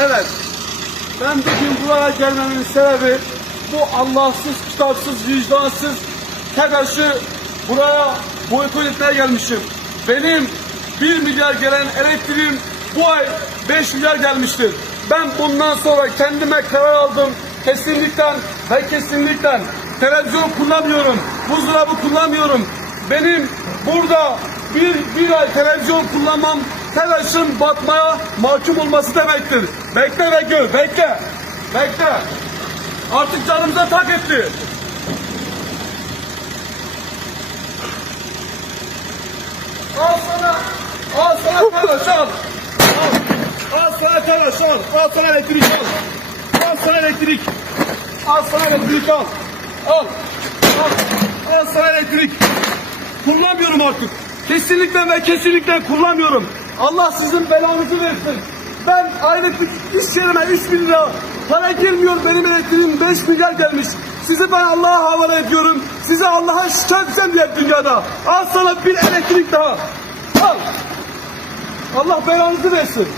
Evet. Ben bugün buraya gelmemin sebebi bu Allahsız, kitapsız, vicdansız TEDAŞ'ı buraya boykot etmeye gelmişim. Benim 1 milyar gelen elektriğim bu ay 5 milyar gelmiştir. Ben bundan sonra kendime karar aldım. Kesinlikle ve kesinlikle televizyon kullanmıyorum. Buzdolabı kullanmıyorum. Benim burada bir, bir ay televizyon kullanmam TEDAŞ'ın batmaya mahkum olması demektir. Bekle ve gör, bekle. Bekle. Artık canımıza tak etti. Al sana, al sana TEDAŞ al. Al, al sana TEDAŞ al. Al sana elektrik al. Al sana elektrik. Al sana elektrik al. Al. Al, al sana elektrik. Kullanmıyorum artık. Kesinlikle ve kesinlikle kullanmıyorum. Allah sizin belanızı versin. Ben aylık iş yerime 3 bin lira para girmiyor. Benim elektriğim 5 milyar gelmiş. Sizi ben Allah'a havale ediyorum. Size Allah'a edeceğim diye dünyada. Al sana bir elektrik daha. Al. Allah belanızı versin.